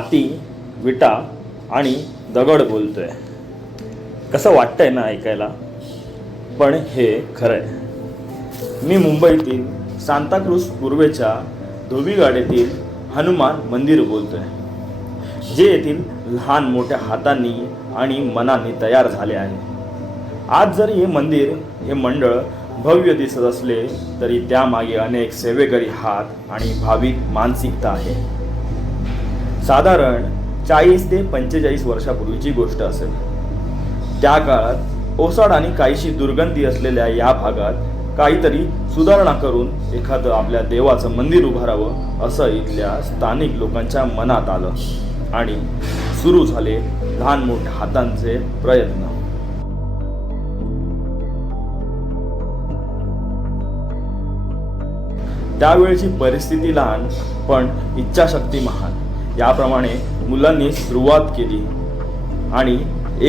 माती विटा आणि दगड बोलतोय. कसं वाटतंय ना ऐकायला? पण हे खरं आहे मी मुंबईतील सांताक्रूज पूर्वेच्या धोबीगाडेतील हनुमान मंदिर बोलतोय जे येथील लहान मोठ्या हातांनी आणि मनाने तयार झाले आहे. आज जरी हे मंदिर हे मंडळ भव्य दिसत असले तरी त्यामागे अनेक सेवेकरी हात आणि भाविक मानसिकता आहे. साधारण चाळीस ते पंचेचाळीस वर्षापूर्वीची गोष्ट असेल. त्या काळात ओसाड आणि काहीशी दुर्गंधी असलेल्या या भागात काहीतरी सुधारणा करून एखादं आपल्या देवाचं मंदिर उभारावं असं इथल्या स्थानिक लोकांच्या मनात आलं आणि सुरू झाले लहान मोठ्या हातांचे प्रयत्न. त्यावेळची परिस्थिती लहान पण इच्छाशक्ती महान. याप्रमाणे मुलांनी सुरुवात केली आणि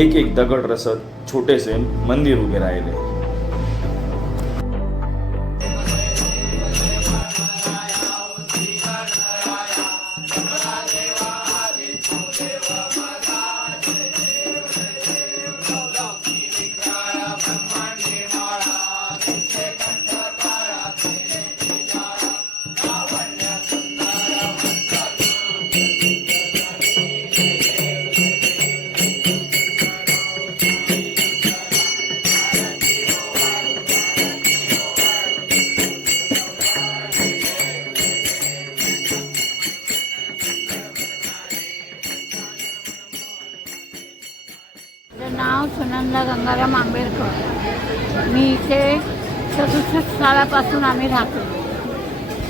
एक एक दगड रचत छोटेसे मंदिर उभे राहिले.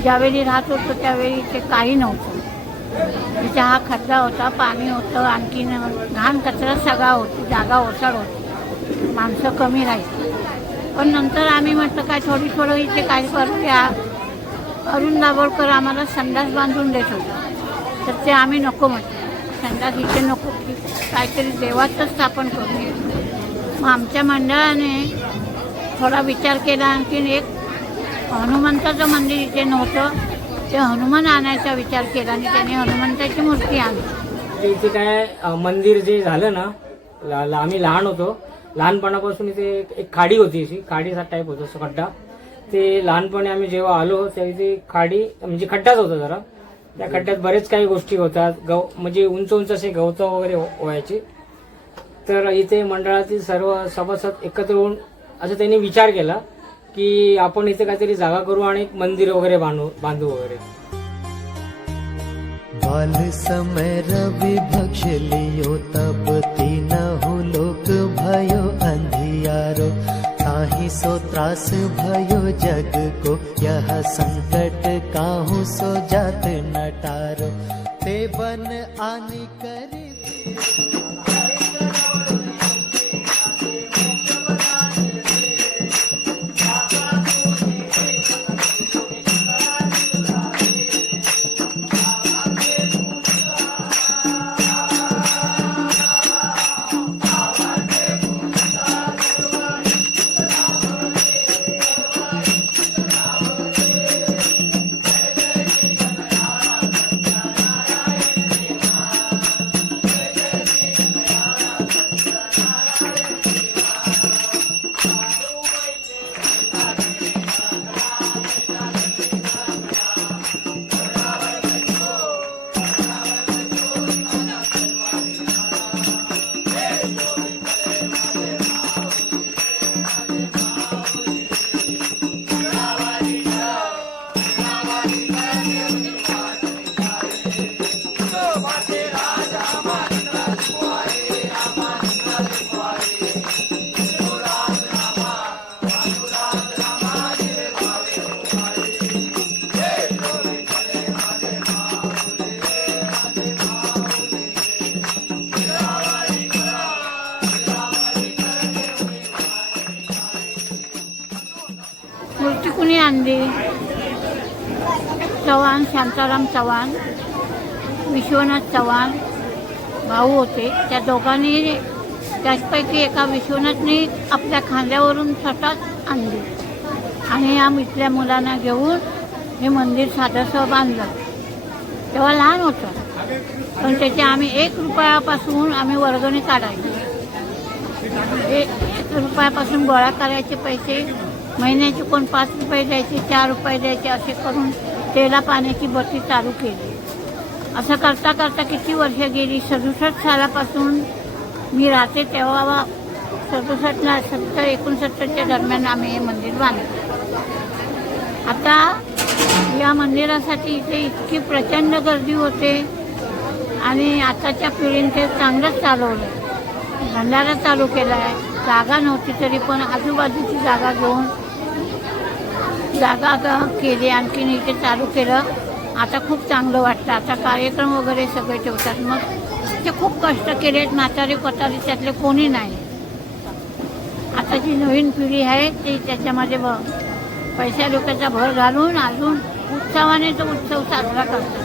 ज्यावेळी राहत होतो त्यावेळी ते काही नव्हतं. इथे हा खड्डा होता पाणी होतं आणखीन घाण कचरा सगळा होती जागा ओसाड होती. माणसं कमी राहायची पण नंतर आम्ही म्हटलं काय थोडी थोडं इथे काय करूया. अरुण दाभोळकर आम्हाला संडास बांधून देत होते. तर ते आम्ही नको म्हटलं. संडास इथे नको की काहीतरी देवाचं स्थापन करूया. मग आमच्या मंडळाने थोडा विचार केला आणखीन एक हनुमंताचं मंदिर इथे नव्हतं. ते हनुमान आणायचा विचार केला आणि त्याने हनुमंताची मूर्ती आणली. इथे काय अ, मंदिर जे झालं ना ला- ला- आम्ही लहान होतो. लहानपणापासून इथे एक- एक खाडी होती अशी खाडीचा टाईप होता असं खड्डा. ते लहानपणी आम्ही जेव्हा आलो तेव्हा इथे खाडी म्हणजे खड्डाच होता जरा. त्या खड्ड्यात बरेच काही गोष्टी होतात. गव म्हणजे उंच उंच असे गवतं वगैरे हो- व्हायचे. तर इथे मंडळातील सर्व सभासद एकत्र होऊन असं त्यांनी विचार केला. की आपण इथे काहीतरी जागा करू आणि एक मंदिर वगैरे बांधू बांधू वगैरे. बाल समय रवि भक्ष लियो तब तीनहु लोक भयो अंधियारो ताही सो त्रास भयो जग को यह संकट काहू सो जात नटारो। ते बन आनिक भाऊ होते. त्या दोघांनी त्याचपैकी एका विश्वनाथने आपल्या खांद्यावरून स्वतःच आणली. आणि या इथल्या मुलांना घेऊन हे मंदिर साधंसं बांधलं. तेव्हा लहान होतं. पण त्याचे आम्ही एक रुपयापासून आम्ही वर्गणी काढायची. एक एक रुपयापासून गोळा करायचे पैसे महिन्याचे कोण पाच रुपये द्यायचे चार रुपये द्यायचे असे करून तेला पाण्याची बत्ती चालू केली. असं करता करता किती वर्ष गेली? सदुसष्ट सालापासून मी राहते तेव्हा सदुसष्टला सत्तर एकोणसत्तरच्या दरम्यान आम्ही हे मंदिर बांधलं. आता या मंदिरासाठी इथे इतकी प्रचंड गर्दी होते आणि आताच्या पिढीने ते चांगलंच चालवलं. भंडारा चालू केला आहे. जागा नव्हती तरी पण आजूबाजूची जागा घेऊन जागा केली. आणखीन इथे चालू केलं. आता खूप चांगलं वाटतं. आता कार्यक्रम वगैरे सगळे ठेवतात. मग ते खूप कष्ट केलेत म्हातारे कोतारे त्यातले कोणी नाही. आता जी नवीन पिढी आहे ती त्याच्यामध्ये पैसा रुपयाचा भर घालून अजून उत्सवाने तो उत्सव साजरा करतात.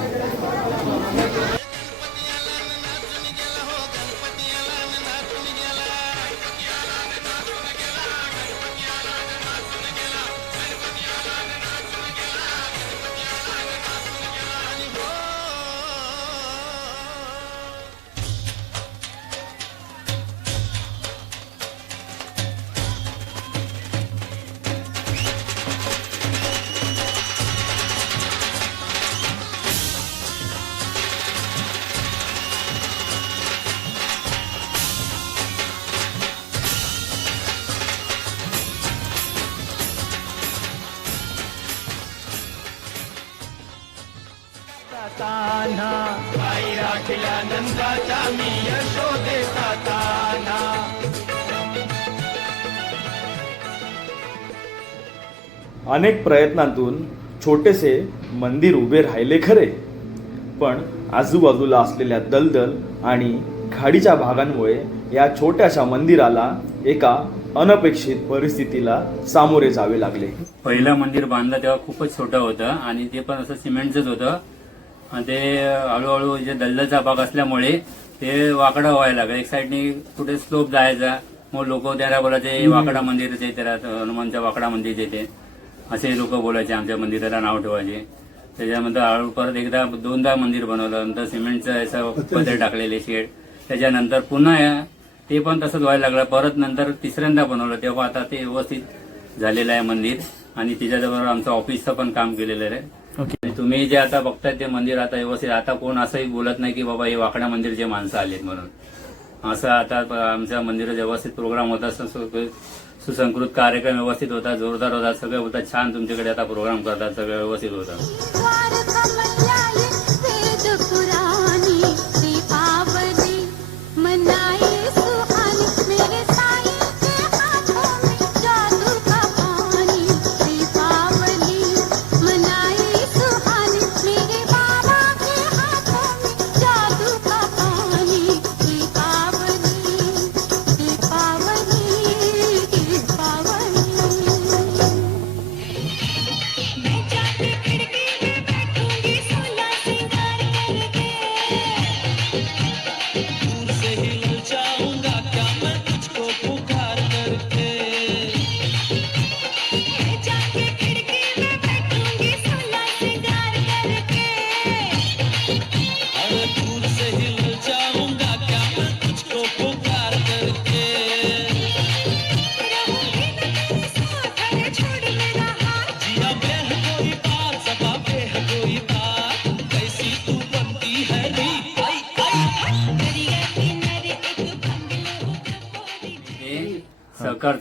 अनेक प्रयत्नातून छोटेसे मंदिर उभे राहिले खरे. पण आजूबाजूला असलेल्या दलदल आणि खाडीच्या भागांमुळे या छोट्याशा मंदिराला एका अनपेक्षित परिस्थितीला सामोरे जावे लागले. पहिलं मंदिर बांधलं तेव्हा खूपच छोटं होतं आणि ते पण असं सिमेंटचंच होतं. आणि ते हळूहळू जे दल्लचा भाग असल्यामुळे ते वाकडं व्हायला लागलं. एक साईडनी कुठे स्लोप जायचा मग लोक त्याला बोलायचे वाकडा मंदिर ते त्याला हनुमानच्या वाकडा मंदिर येते असे लोक बोलायचे आमच्या मंदिराला नाव ठेवायचे. त्याच्यानंतर हळू परत एकदा दोनदा मंदिर बनवलं नंतर सिमेंटचं असं पदर टाकलेले शेड. त्याच्यानंतर पुन्हा ते पण तसंच व्हायला लागलं. परत नंतर तिसऱ्यांदा बनवलं तेव्हा आता ते व्यवस्थित झालेलं आहे मंदिर. आणि त्याच्याबरोबर आमचं ऑफिसचं पण काम केलेलं आहे. आणि तुम्ही जे आता बघताय ते मंदिर आता व्यवस्थित आता कोण असंही बोलत नाही की बाबा हे वाकडा मंदिरचे माणसं आलेत म्हणून. असं आता आमच्या मंदिरात व्यवस्थित प्रोग्राम होता सुसंस्कृत कार्यक्रम व्यवस्थित होता जोरदार होता सगळं होता छान तुमच्याकडे आता प्रोग्राम करतात सगळं व्यवस्थित होतं.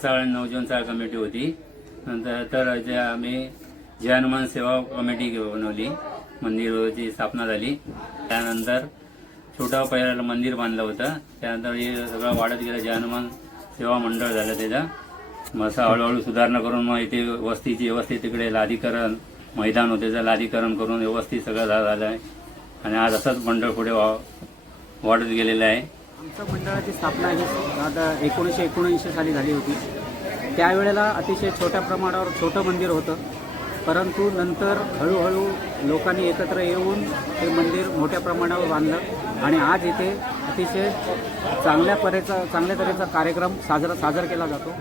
सहकार नऊ नवजन कमिटी होती. नंतर तर जे आम्ही जय हनुमान सेवा कमिटी बनवली. मंदिराची स्थापना झाली. त्यानंतर छोटा पहिला मंदिर बांधलं होतं. त्यानंतर हे सगळं वाढत गेलं. जय हनुमान सेवा मंडळ झालं त्याचं. मग असं हळूहळू सुधारणा करून मग इथे वस्तीची व्यवस्थित तिकडे लादीकरण मैदान होते. त्याचं लादीकरण करून व्यवस्थित सगळं झा- झालं आहे. आणि आज असंच मंडळ पुढे वा वाढत गेलेलं आहे. आमच्या मंडळाची स्थापना ही आता एकोणीसशे एकोणऐंशी साली झाली होती. त्यावेळेला अतिशय छोट्या प्रमाणावर छोटं मंदिर होतं. परंतु नंतर हळूहळू लोकांनी एकत्र येऊन ते मंदिर मोठ्या प्रमाणावर बांधलं आणि आज इथे अतिशय चांगल्या परेचा चांगल्या तऱ्हेचा कार्यक्रम साजरा साजरा केला जातो.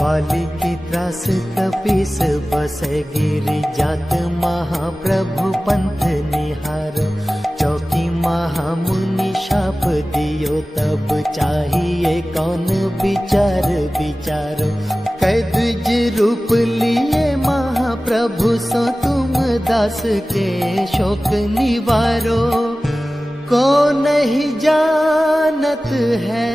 बालिकी त्रास कपीस बसे गिरी जात महाप्रभु पंथ निहार. चौकी महामुनि शाप दियो तब चाहिए कौन विचार विचार. कैद रूप लिए महाप्रभु सो तुम दास के शोक निवारो. को नहीं जानत है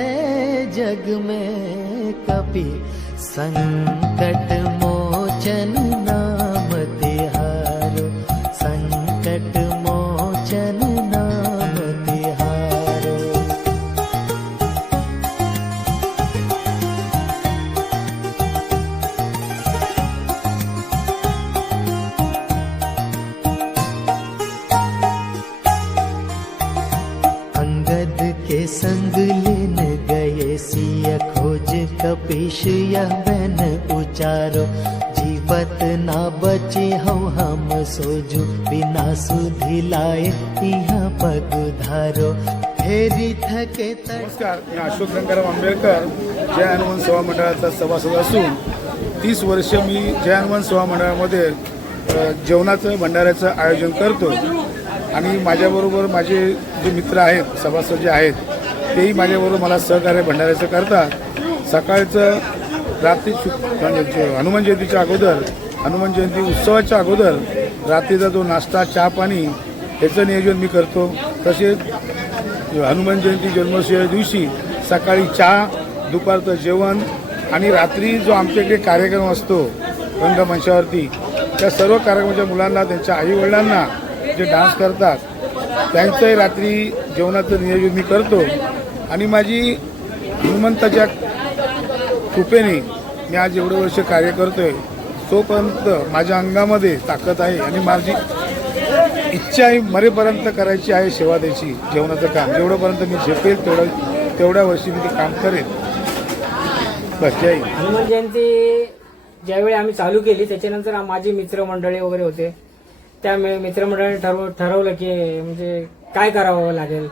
जग में कपि संकट मोचन नाम तिहारो संकट मोचन नाम तिहारो अंगद के संग लेन सिय खोज कपिश यह बन उचारो। जीवत ना बचे हो हम सोजू। बिना सुधि लाए यहाँ पग धारो। फेरी थके नमस्कार मी अशोक रंगाराम आंबेडकर जय हनुमान सेवा मंडळाचा सभासद असून तीस वर्ष मी जय हनुमान सेवा मंडळामध्ये जेवणाचं भंडाऱ्याचं आयोजन करतो आणि माझ्याबरोबर माझे जे मित्र आहेत सभासद जे आहेत तेही माझ्याबरोबर मला सहकार्य भंडाऱ्याचं करतात. सकाळचं रात्री म्हणजे हनुमान जयंतीच्या अगोदर हनुमान जयंती उत्सवाच्या अगोदर रात्रीचा जो नाश्ता चहा पाणी याचं नियोजन मी करतो. तसेच हनुमान जयंती जन्मोत्सवा दिवशी सकाळी चहा दुपारचं जेवण आणि रात्री जो आमच्याकडे कार्यक्रम असतो रंगमंचावरती त्या सर्व कार्यक्रमाच्या मुलांना त्यांच्या आईवडिलांना जे डान्स करतात त्यांचंही रात्री जेवणाचं नियोजन मी करतो. आणि माझी हनुमंताच्या कृपेने मी आज एवढं वर्ष कार्य करतोय तोपर्यंत माझ्या अंगामध्ये ताकद आहे आणि माझी इच्छा आहे मरेपर्यंत करायची आहे सेवा द्यायची जेवणाचं काम. जेवढंपर्यंत मी झेपेल तेवढं तेवढ्या वर्षी मी ते काम करेन. बस जय हनुमान जयंती ज्यावेळी आम्ही चालू केली त्याच्यानंतर माझी मित्रमंडळी वगैरे होते. त्या मित्रमंडळाने ठरव ठरवलं की म्हणजे काय करावं लागेल?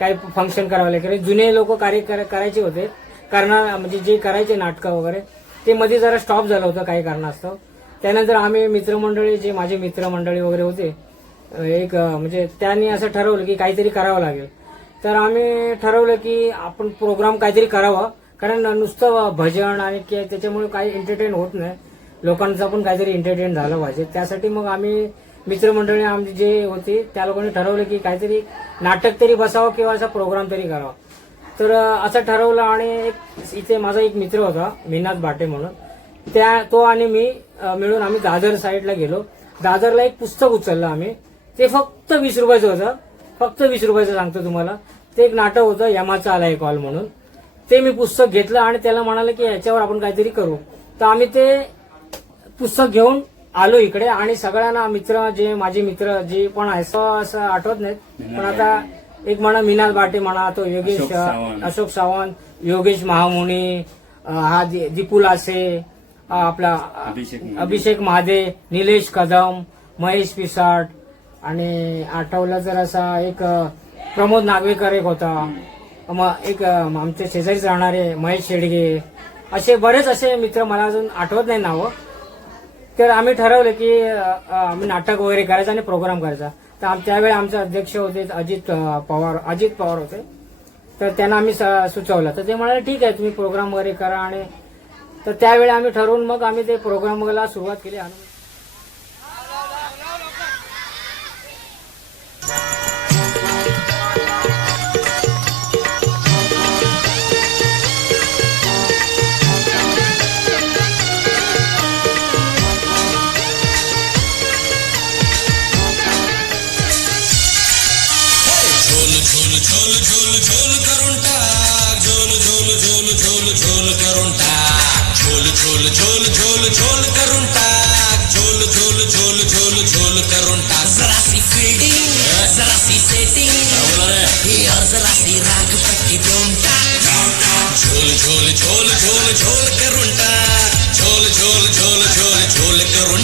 काही फंक्शन करावं लागेल. जुने लोक कार्य कर- करायचे होते. करणार म्हणजे जे करायचे नाटकं वगैरे ते मध्ये जरा स्टॉप झालं होतं काही कारणास्तव. त्यानंतर आम्ही मित्रमंडळी जे माझे मित्रमंडळी वगैरे होते एक म्हणजे त्यांनी असं ठरवलं की काहीतरी करावं लागेल. तर आम्ही ठरवलं की आपण प्रोग्राम काहीतरी करावा. कारण नुसतं भजन आणि के- त्याच्यामुळे काही एंटरटेन होत नाही. लोकांचं पण काहीतरी एंटरटेन झालं पाहिजे. त्यासाठी मग आम्ही मित्रमंडळी आमची जे होती त्या लोकांनी ठरवलं की काहीतरी नाटक तरी बसावं किंवा असा प्रोग्राम तरी करावा. तर असं ठरवलं आणि एक इथे माझा एक मित्र होता मीनाथ भाटे म्हणून. त्या तो आणि मी मिळून आम्ही दादर साईडला गेलो. दादरला एक पुस्तक उचललं आम्ही. ते फक्त वीस रुपयाचं होतं. फक्त वीस रुपयाचं सांगतो तुम्हाला. ते एक नाटक होतं यमाचा आलाय कॉल म्हणून. ते मी पुस्तक घेतलं आणि त्याला म्हणाले की याच्यावर आपण काहीतरी करू. तर आम्ही ते पुस्तक घेऊन आलो इकडे आणि सगळ्यांना मित्र जे माझे मित्र जे पण आहे असं असं आठवत नाहीत. पण आता एक म्हणा मीनाल बाटे म्हणा तो योगेश अशोक सावंत. योगेश महामुनी हा दि- दीपुल आसे अं, आपला अभिषेक महादे. निलेश कदम महेश पिसाट आणि आठवलं तर असा एक प्रमोद नागवेकर एक होता. मग एक अं, आमच्या शेजारीच राहणारे महेश शेडगे. असे बरेच असे मित्र मला अजून आठवत नाही नावं. तर आम्ही ठरवलं की आम्ही नाटक वगैरे करायचं आणि प्रोग्राम करायचा. तर आम- त्यावेळी आमचे अध्यक्ष होते अजित पवार अजित पवार होते. तर त्यांना आम्ही स- सुचवलं. तर ते म्हणाले ठीक आहे तुम्ही प्रोग्राम वगैरे करा आणि तर त्यावेळी आम्ही ठरवून मग आम्ही ते प्रोग्रामला सुरुवात केली सेटिंग और जरासी राग पट्टी देऊन टाक झोल झोल झोल झोल झोल करून टाक झोल झोल झोल झोल झोल करून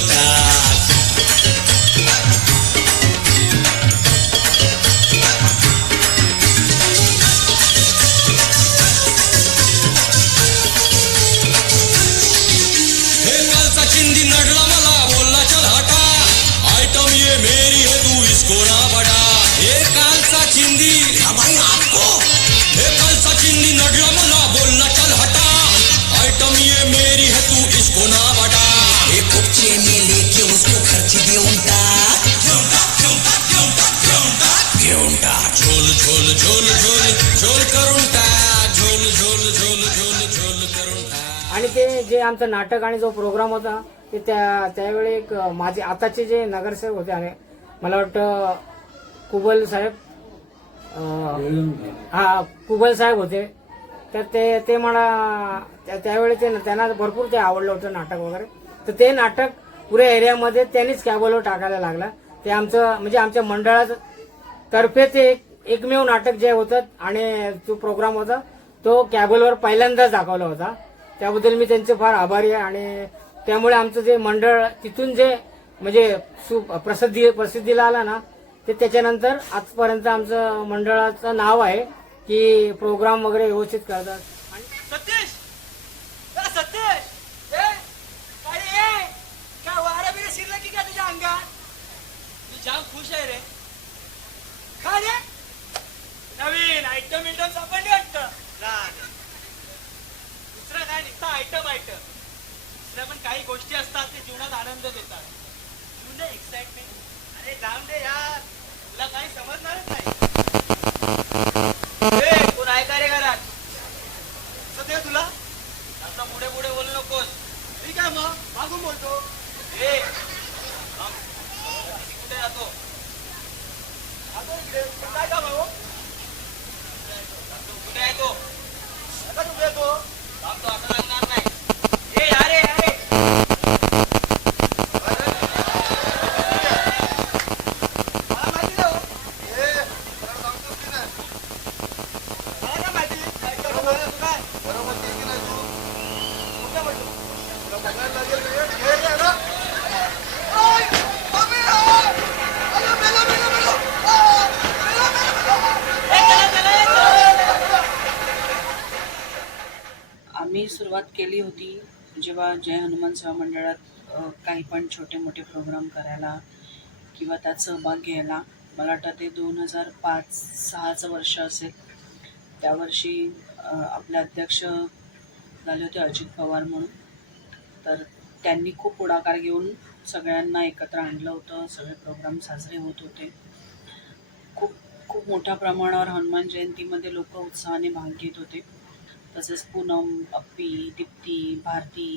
देऊन टाक घेऊन टाक घेऊन टाक घेऊन टाक घेऊन टाक घेऊन टाक झोल झोल झोल झोल झोल करून टाक झोल झोल झोल झोल झोल करून टाक आणि ते जे आमचं नाटक आणि जो प्रोग्राम होता ते त्या त्यावेळी एक माझे आताचे जे नगरसेवक होते आणि मला वाटतं कुबल साहेब हा कुबल साहेब होते. तर ते ते मला त्या- त्यावेळी ते त्यांना भरपूर ते आवडलं होतं नाटक वगैरे. तर ते नाटक पुऱ्या एरियामध्ये त्यांनीच कॅबलवर टाकायला लागला. ते आमचं म्हणजे आमच्या मंडळाचं तर्फे ते एक एकमेव नाटक जे होतं आणि जो प्रोग्राम होता तो कॅबलवर पहिल्यांदाच दाखवला होता. त्याबद्दल मी त्यांचे फार आभारी आहे आणि त्यामुळे आमचं जे मंडळ तिथून जे म्हणजे सु प्रसिद्धी प्रसिद्धीला आला ना ते त्याच्यानंतर आजपर्यंत आमचं मंडळाचं नाव आहे की प्रोग्राम वगैरे व्यवस्थित करतात. वाईट वाईट. दुसऱ्या पण काही गोष्टी असतात ते जीवनात आनंद देतात. जुने एक्साइटमेंट अरे जाऊन दे यार. तुला काही समजणारच नाही ए, कोण आहे का रे घरात असं ते तुला आता पुढे पुढे बोलू नकोस ठीक आहे मग मागून बोलतो ए मग, कुठे जातो जातो इकडे पण काय काम आहे हो? कुठे आहे तो आता कुठे आहे तो थांब तो असं लागणार नाही ए अरे अरे मला माहिती नाही हो. ए, मला सांगतोस की नाही? मला काय माहिती? काय करतो बोलला तू काय? कुठं म्हणतो? तुला बघायला लागेल रे. हे रे ना. ओय, मम्मी, ओय. अरे, मेलो, मेलो, मेलो. ओय, मेलो, मेलो, मेलो. ए, चला, चला, ए, चला. आम्ही सुरुवात केली होती जेव्हा जय हनुमान सेवा मंडळात काही पण छोटे मोठे प्रोग्राम करायला किंवा त्यात सहभाग घ्यायला. मला वाटतं ते दोन हजार पाच सहाचं वर्ष असेल. त्या वर्षी आपले अध्यक्ष झाले होते अजित पवार म्हणून. तर त्यांनी खूप पुढाकार घेऊन सगळ्यांना एकत्र आणलं होतं. सगळे प्रोग्राम साजरे होत होते. खूप खूप मोठ्या प्रमाणावर हनुमान जयंतीमध्ये लोक उत्साहाने भाग घेत होते. तसेच पूनम अप्पी दीप्ती भारती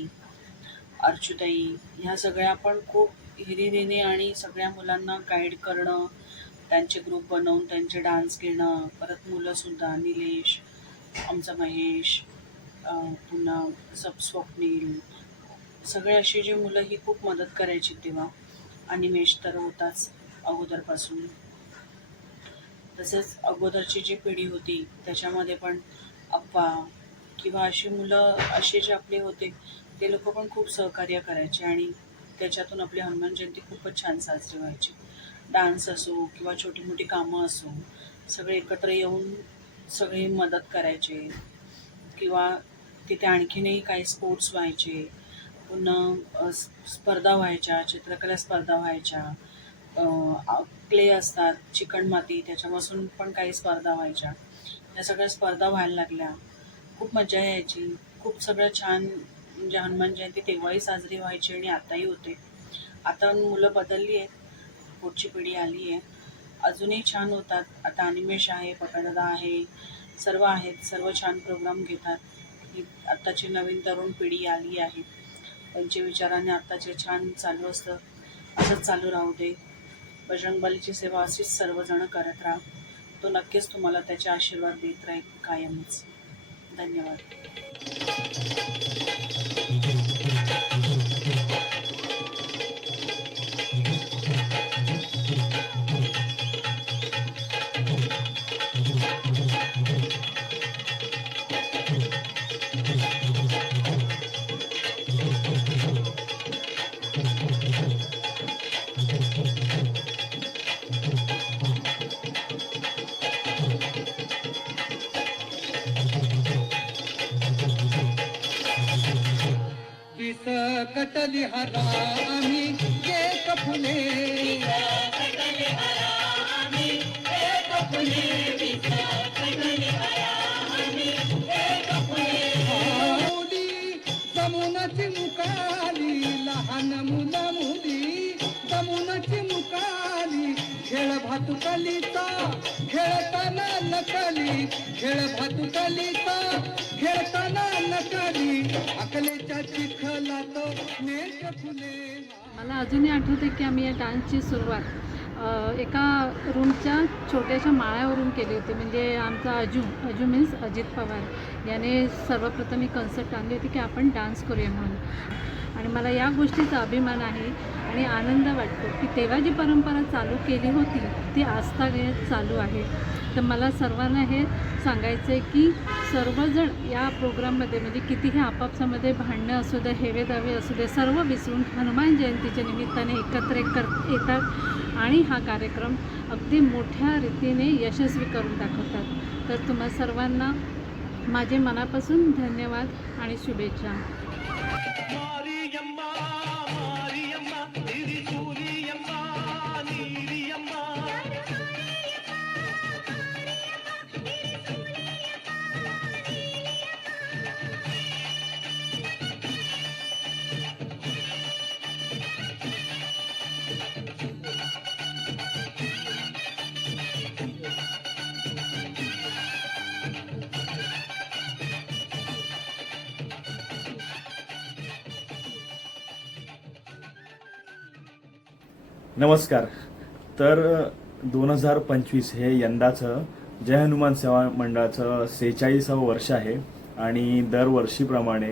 अर्चुताई ह्या सगळ्या पण खूप हिरिरीने आणि सगळ्या मुलांना गाईड करणं त्यांचे ग्रुप बनवून त्यांचे डान्स घेणं परत मुलंसुद्धा निलेश आमचा महेश पुन्हा सब स्वप्नील सगळे अशी जी मुलं ही खूप मदत करायची तेव्हा. अनिमेश तर होताच अगोदरपासून. तसेच अगोदरची जी पिढी होती त्याच्यामध्ये पण अप्पा किंवा अशी मुलं असे जे आपले होते ते लोक पण खूप सहकार्य करायचे आणि त्याच्यातून आपली हनुमान जयंती खूपच छान साजरी व्हायची. डान्स असो किंवा छोटी मोठी कामं असो सगळे एकत्र येऊन सगळे मदत करायचे किंवा तिथे आणखीनही काही स्पोर्ट्स व्हायचे पुन्हा स्पर्धा व्हायच्या चित्रकला स्पर्धा व्हायच्या क्ले असतात चिकणमाती त्याच्यापासून पण काही स्पर्धा व्हायच्या. या सगळ्या स्पर्धा व्हायला लागल्या. खूप मजा यायची. खूप सगळं छान म्हणजे हनुमान जयंती तेव्हाही साजरी व्हायची आणि आताही होते. आता मुलं बदलली आहेत. पुढची पिढी आली आहे. अजूनही छान होतात. आता अनिमेश आहे पकादादा आहे सर्व आहेत. सर्व छान प्रोग्राम घेतात. ही आत्ताची नवीन तरुण पिढी आली आहे. त्यांच्या विचाराने आत्ताचे छान चालू असतं असंच चालू राहू दे. बजरंगबलीची सेवा अशीच सर्वजण करत राहा. तो नक्कीच तुम्हाला त्याचे आशीर्वाद देत राहील कायमच. धन्यवाद कटली आम्ही एक फुले मुली जमुनाची मुकाली लहान मुला मुली. जमुनाची मुकाली खेळ भातुकलीचा खेळताना नकली. खेळ भातुकलीचा खेळताना अकलेच्या चिखलात नेट फुले. मला अजूनही आठवते की आम्ही या डान्सची सुरुवात एका रूमच्या छोट्याशा माळ्यावरून केली होती. म्हणजे आमचा अजू अजू मीन्स अजित पवार याने सर्वप्रथम ही कन्सर्ट आणली होती की आपण डान्स करूया म्हणून. आणि मला या गोष्टीचा अभिमान आहे आणि आनंद वाटतो की तेव्हा जी परंपरा चालू केली होती ती आस्थागत चालू आहे. तर मला सर्वांना हे सांगायचं आहे की सर्वजण या प्रोग्राममध्ये म्हणजे कितीही आपापसामध्ये भांडणं असू दे हेवे दावे असू दे सर्व विसरून हनुमान जयंतीच्या निमित्ताने एकत्र कर येतात आणि हा कार्यक्रम अगदी मोठ्या रीतीने यशस्वी करून दाखवतात. तर तुम्हा सर्वांना माझे मनापासून धन्यवाद आणि शुभेच्छा. नमस्कार. तर दोन हजार पंचवीस हे यंदाचं जय हनुमान सेवा मंडळाचं सेहेचाळीसावं वर्ष आहे आणि दरवर्षीप्रमाणे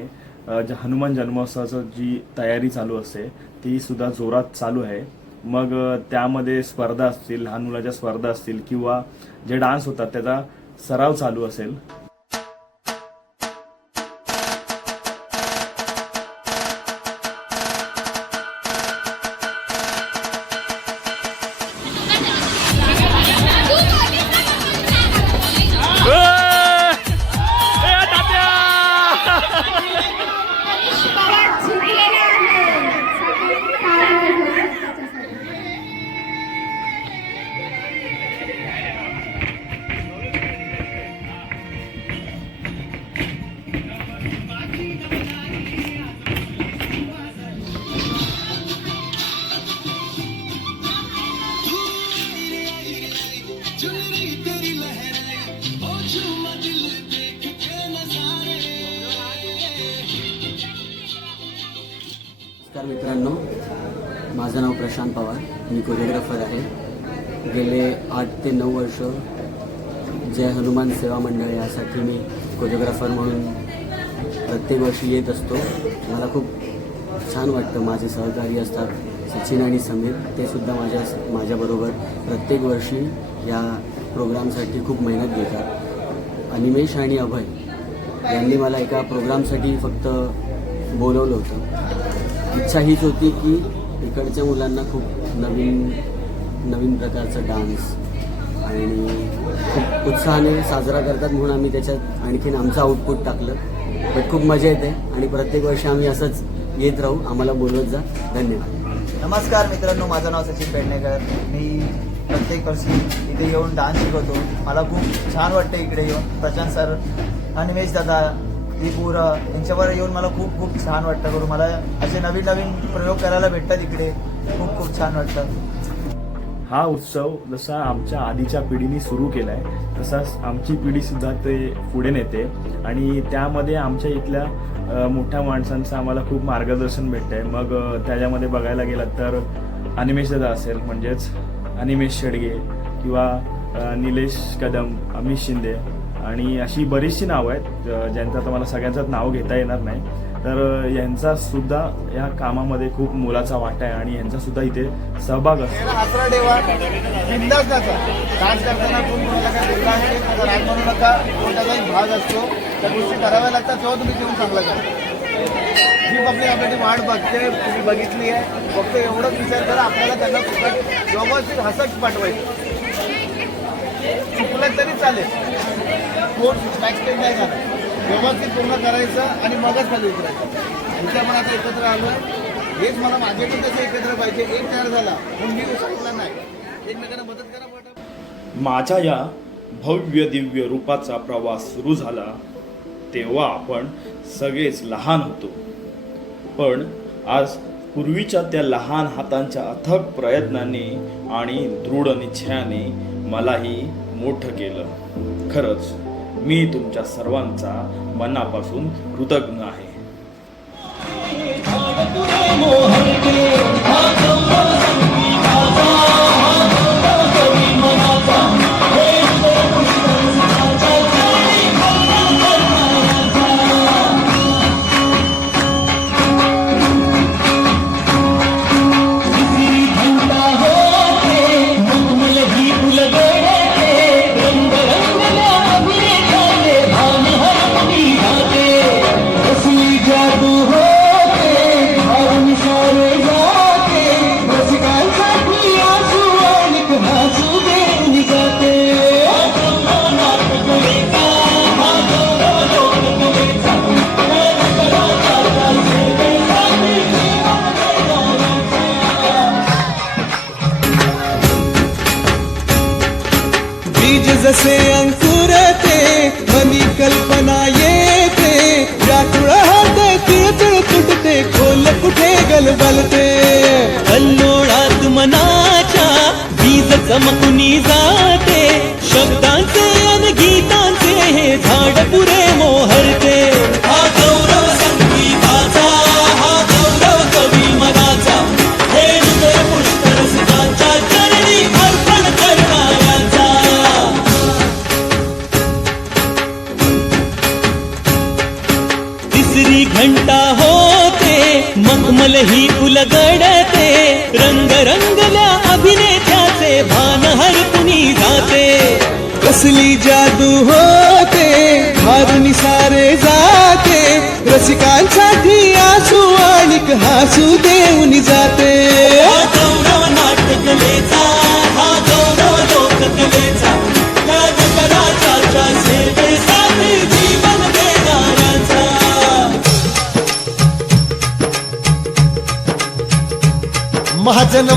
हनुमान जन्मोत्सवाचं जी तयारी चालू असते ती सुद्धा जोरात चालू आहे. मग त्यामध्ये स्पर्धा असतील लहान मुलाच्या स्पर्धा असतील किंवा जे डान्स होतात त्याचा सराव चालू असेल नमस्कार मित्रांनो. माझं नाव प्रशांत पवार. मी कोरिओग्राफर आहे. गेले आठ ते नऊ वर्ष जय हनुमान सेवा मंडळ यासाठी मी कोरिओग्राफर म्हणून प्रत्येक वर्षी येत असतो. मला खूप छान वाटतं. माझे सहकारी असतात सचिन आणि समीर. ते सुद्धा माझ्या माझ्याबरोबर प्रत्येक वर्षी या प्रोग्रामसाठी खूप मेहनत घेतात. अनिमेश आणि अभय यांनी मला एका प्रोग्रामसाठी फक्त बोलवलं होतं. इच्छा हीच होती की इकडच्या मुलांना खूप नवीन नवीन प्रकारचा डान्स आणि खूप उत्साहाने साजरा करतात म्हणून आम्ही त्याच्यात आणखीन आमचं आउटपुट टाकलं. बट खूप मजा येते आणि प्रत्येक वर्षी आम्ही असंच येत राहू. आम्हाला बोलवत जा. धन्यवाद. नमस्कार मित्रांनो माझं नाव सचिन पेडणेकर. मी प्रत्येक वर्षी इथे येऊन डान्स शिकवतो. मला खूप छान वाटतं इकडे येऊन. प्रशांत सर अनिमेश दादा त्रिपुर यांच्यावर येऊन मला खूप खूप छान वाटतं करून मला असे नवीन नवीन प्रयोग करायला भेटतात इकडे. खूप खूप छान वाटतं. हा उत्सव जसा आमच्या आधीच्या पिढीने सुरू केला आहे तसाच आमची पिढी सुद्धा ते पुढे नेते. आणि त्यामध्ये आमच्या इथल्या मोठ्या माणसांचं आम्हाला खूप मार्गदर्शन भेटतं आहे मग त्याच्यामध्ये बघायला गेलात तर अनिमेश दादा असेल म्हणजेच अनिमेश शेडगे किंवा निलेश कदम अमित शिंदे. आणि अशी बरीचशी नावं आहेत अ, ज्यांचं आता मला सगळ्यांचंच नाव घेता येणार नाही. तर अ, यांचा सुद्धा या कामामध्ये खूप मोलाचा वाटा आहे आणि यांचा सुद्धा इथे सहभाग असतो. आसरा ठेवा बिंदास नाचा डान्स करताना कोण कोणाला काय बोलला आहे त्याचा राग म्हणू नका तो भाग असतो. त्या गोष्टी कराव्या लागतात तेव्हा तुम्ही जेवण चांगलं करा. जी पब्लिक आपल्याची वाट बघते तुम्ही बघितली आहे. फक्त एवढंच विचार करा आपल्याला त्यांना फुकट व्यवस्थित हसत पाठवायचं. चुकलं तरी चालेल. कोण बॅकस्टेज नाही झालं? व्यवस्थित पूर्ण करायचं आणि मगच खाली उतरायचं. आमच्या आपण आता एकत्र आलो. हेच मला माझे पण तसे एकत्र पाहिजे. एक तयार झाला. पण मी सांगितलं नाही. एकमेकांना मदत करा पटा माझ्या या भव्य दिव्य रूपाचा प्रवास सुरू झाला तेव्हा आपण सगळेच लहान होतो. पण आज पूर्वीच्या त्या लहान हातांच्या अथक प्रयत्नांनी आणि दृढ निश्चयाने मलाही मोठं केलं. खरंच मी तुमच्या सर्वांचा मनापासून कृतज्ञ आहे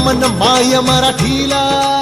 मन माय मराठीला.